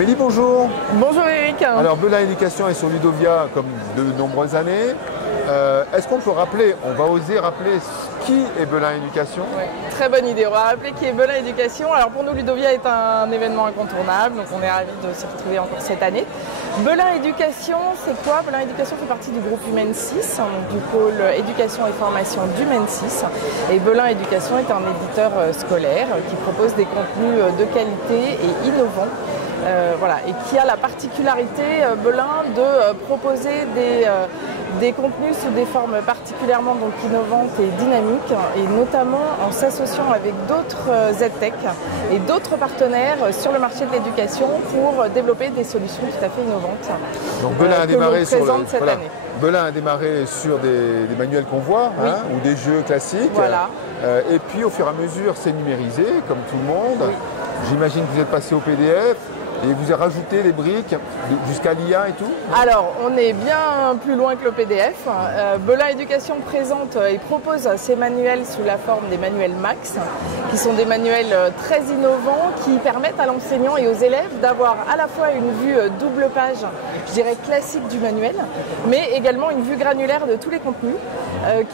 Amélie, bonjour. Bonjour Eric. Alors, Belin Éducation est sur Ludovia comme de nombreuses années. Est-ce qu'on peut rappeler, on va oser rappeler qui est Belin Éducation? Oui, très bonne idée. On va rappeler qui est Belin Éducation. Alors pour nous, Ludovia est un événement incontournable, donc on est ravis de se retrouver encore cette année. Belin Éducation, c'est quoi? Belin Éducation fait partie du groupe Humaine 6, du pôle éducation et formation d'Humaine 6. Et Belin Éducation est un éditeur scolaire qui propose des contenus de qualité et innovants. Et qui a la particularité, Belin, de proposer des contenus sous des formes particulièrement innovantes et dynamiques, et notamment en s'associant avec d'autres EdTech et d'autres partenaires sur le marché de l'éducation pour développer des solutions tout à fait innovantes. Donc Belin a démarré sur cette année. Belin a démarré sur des manuels qu'on voit, oui, ou des jeux classiques. Voilà. Et puis au fur et à mesure, c'est numérisé, comme tout le monde. Oui. J'imagine que vous êtes passé au PDF. Et vous avez rajouté les briques jusqu'à l'IA et tout? Alors, on est bien plus loin que le PDF. Belin Éducation présente et propose ces manuels sous la forme des manuels Max, qui sont des manuels très innovants qui permettent à l'enseignant et aux élèves d'avoir à la fois une vue double page, je dirais classique du manuel, mais également une vue granulaire de tous les contenus,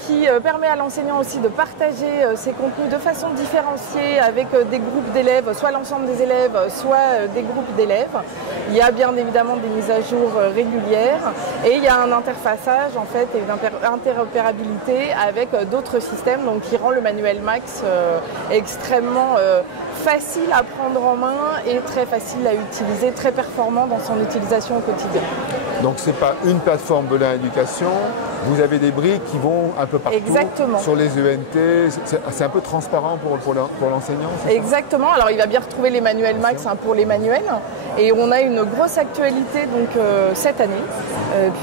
qui permet à l'enseignant aussi de partager ces contenus de façon différenciée avec des groupes d'élèves, soit l'ensemble des élèves, soit des groupes d'élèves. Il y a bien évidemment des mises à jour régulières et il y a un interfaçage en fait et une interopérabilité avec d'autres systèmes, donc qui rend le manuel Max extrêmement facile à prendre en main et très facile à utiliser, très performant dans son utilisation au quotidien. Donc c'est pas une plateforme Belin Éducation, vous avez des briques qui vont un peu partout. Exactement. Sur les ENT, c'est un peu transparent pour l'enseignant? Exactement, alors il va bien retrouver les manuels Max pour les manuels, et on a une grosse actualité cette année,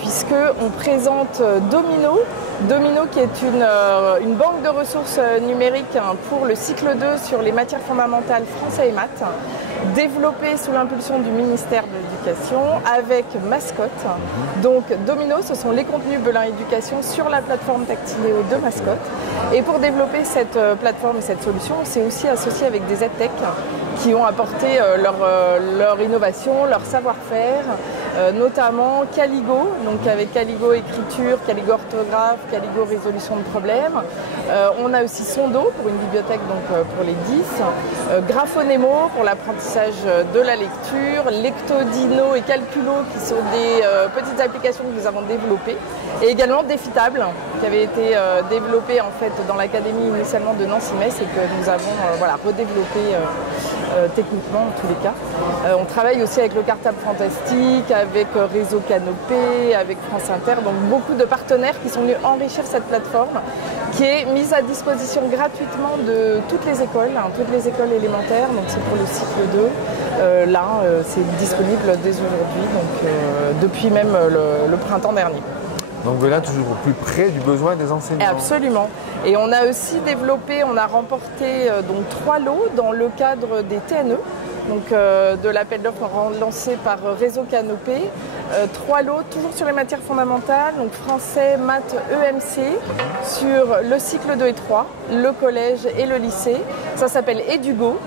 puisqu'on présente Domino qui est une banque de ressources numériques pour le cycle 2 sur les matières fondamentales français et maths, développée sous l'impulsion du ministère de l'Éducation avec Mascotte. Donc Domino, ce sont les contenus Belin Éducation sur la plateforme Tactiléo de Mascotte. Et pour développer cette plateforme et cette solution, on s'est aussi associé avec des EdTech qui ont apporté leur innovation, leur savoir-faire, notamment Caligo, donc avec Caligo écriture, Caligo orthographe, Caligo résolution de problèmes. On a aussi Sondo pour une bibliothèque pour les 10, Graphonemo pour l'apprentissage de la lecture, Lectodino et Calculo qui sont des petites applications que nous avons développées, et également Défitable qui avait été développé en fait dans l'académie initialement de Nancy-Metz et que nous avons redéveloppé techniquement en tous les cas. On travaille aussi avec le Cartable Fantastique, avec Réseau Canopé, avec France Inter, donc beaucoup de partenaires qui sont venus enrichir cette plateforme qui est mise à disposition gratuitement de toutes les écoles élémentaires, donc c'est pour le cycle 2. C'est disponible dès aujourd'hui, donc depuis même le printemps dernier. Donc Belin toujours au plus près du besoin des enseignants. Absolument. Et on a aussi on a remporté 3 lots dans le cadre des TNE, donc de l'appel d'offres lancé par Réseau Canopé. 3 lots toujours sur les matières fondamentales, donc français, maths, EMC, sur le cycle 2 et 3, le collège et le lycée. Ça s'appelle Edugo.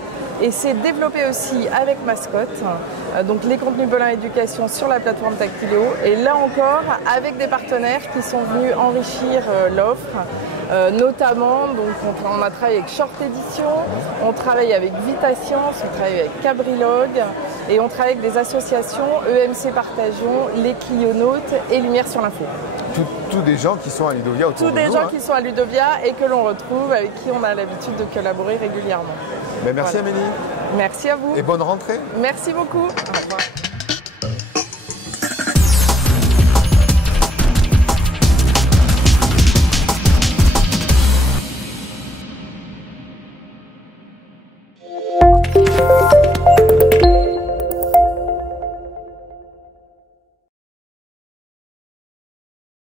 Et c'est développé aussi avec Mascotte, donc les contenus Belin Éducation sur la plateforme Tactiléo. Et là encore, avec des partenaires qui sont venus enrichir l'offre, notamment, on a travaillé avec Short Edition, on travaille avec VitaScience, on travaille avec Cabrilog, et on travaille avec des associations, EMC Partageons, les Clionautes et Lumière sur l'info. Tous des gens qui sont à Ludovia autour de nous. Tous des gens qui sont à Ludovia et que l'on retrouve, avec qui on a l'habitude de collaborer régulièrement. Merci Amélie. Merci à vous. Et bonne rentrée. Merci beaucoup. Au revoir.